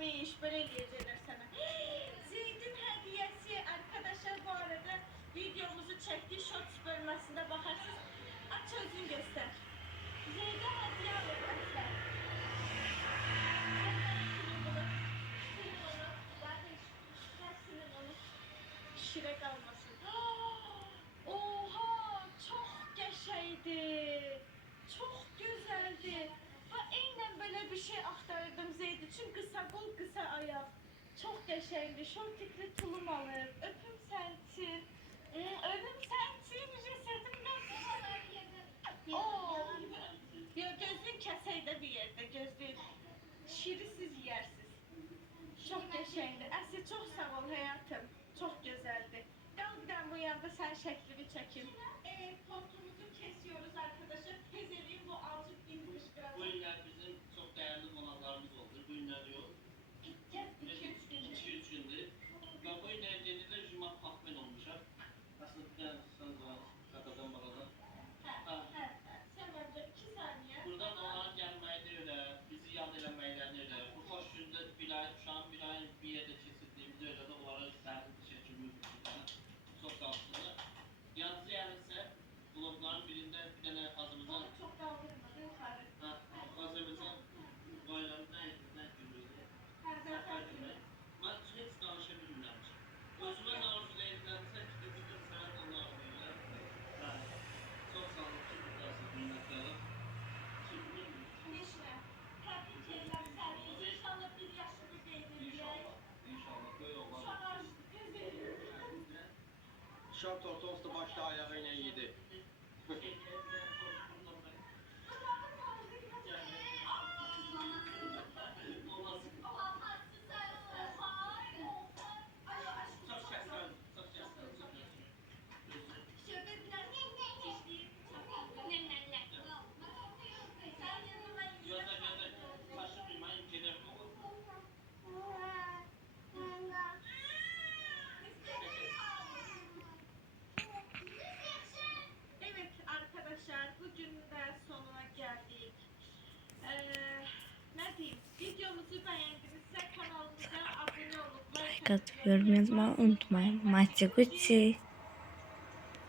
güzelmiş. Böyle eləyəcəklər sənə. Zeydin hədiyəsi. Arkadaşlar bu arada videomuzu çəkdik. Shorts bölməsində baxarsınız. Aç özün göstər. Zeydə hədiyyə alırlar. Şirə qalmasın. Oha, çox qəşəngdir. Çox gözəldir. Ha, eynən belə bir şey axtarırdım Zeyd üçün. Qısa qol, qısa ayaq. Çox qəşəngdir. Şortikli tulum alır. Öpüm sənsin. Öpüm sənsin. Cesedimdən. Gözlüyün kəsək də bir yerdə. Gözlüyün. Şiri siz yersiniz. Çox qəşəngdir. Əsli çox sağ ol həyatım. Çox gözəldir. Gel bir bu yanda sen şeklini çekin. Portumuzu kesiyoruz arkadaşlar. Tez edin bu alçık inmiş biraz. Bu günler bizim çok değerli konaklarımız oldu. Bu günler yok. Gideceğiz 2-3 gündür. Ben bu günler geldiğinde Jumat Ahmet olmuşam. Aslında bir tane sen zaman katadan baladan. Sen bence 2 saniye. Buradan onların gelmeyi öyle, bizi yad eləməklərini öyle. Bu hoş günde bir ay, şu an bir ay bir yerde kesildiğimizde öyle de onlara səhvli teşekkür ediyoruz. Çok sağ olsunlar. Yalnız yerlisi blogların birinde bir tane azımızdan... Onu çok kaldırmadı yukarı. Azımızdan bayramda ne günüydü? Sefer günü. Ben hiç danışabilmirəm. Özümə nə arzulayırlarsa ki, dedim sənə də onu arzulayırlar. Çok sağ olun ki, buradasınız, minnətlərəm. Neşme. Təbrik edirəm səni. İnşallah bir yaşlı bir beynirləyək. İnşallah, böyle olmaz. Şu an arzudu, göz ediyorum. Şart ortostu başta ayağıyla yedi. Evet arkadaşlar, bugün de sonuna geldik. Ne diyeyim? Videomuzu beğendinizse kanalımıza abone olup like Yorum yazmayı unutmayın. Maçı Gucci.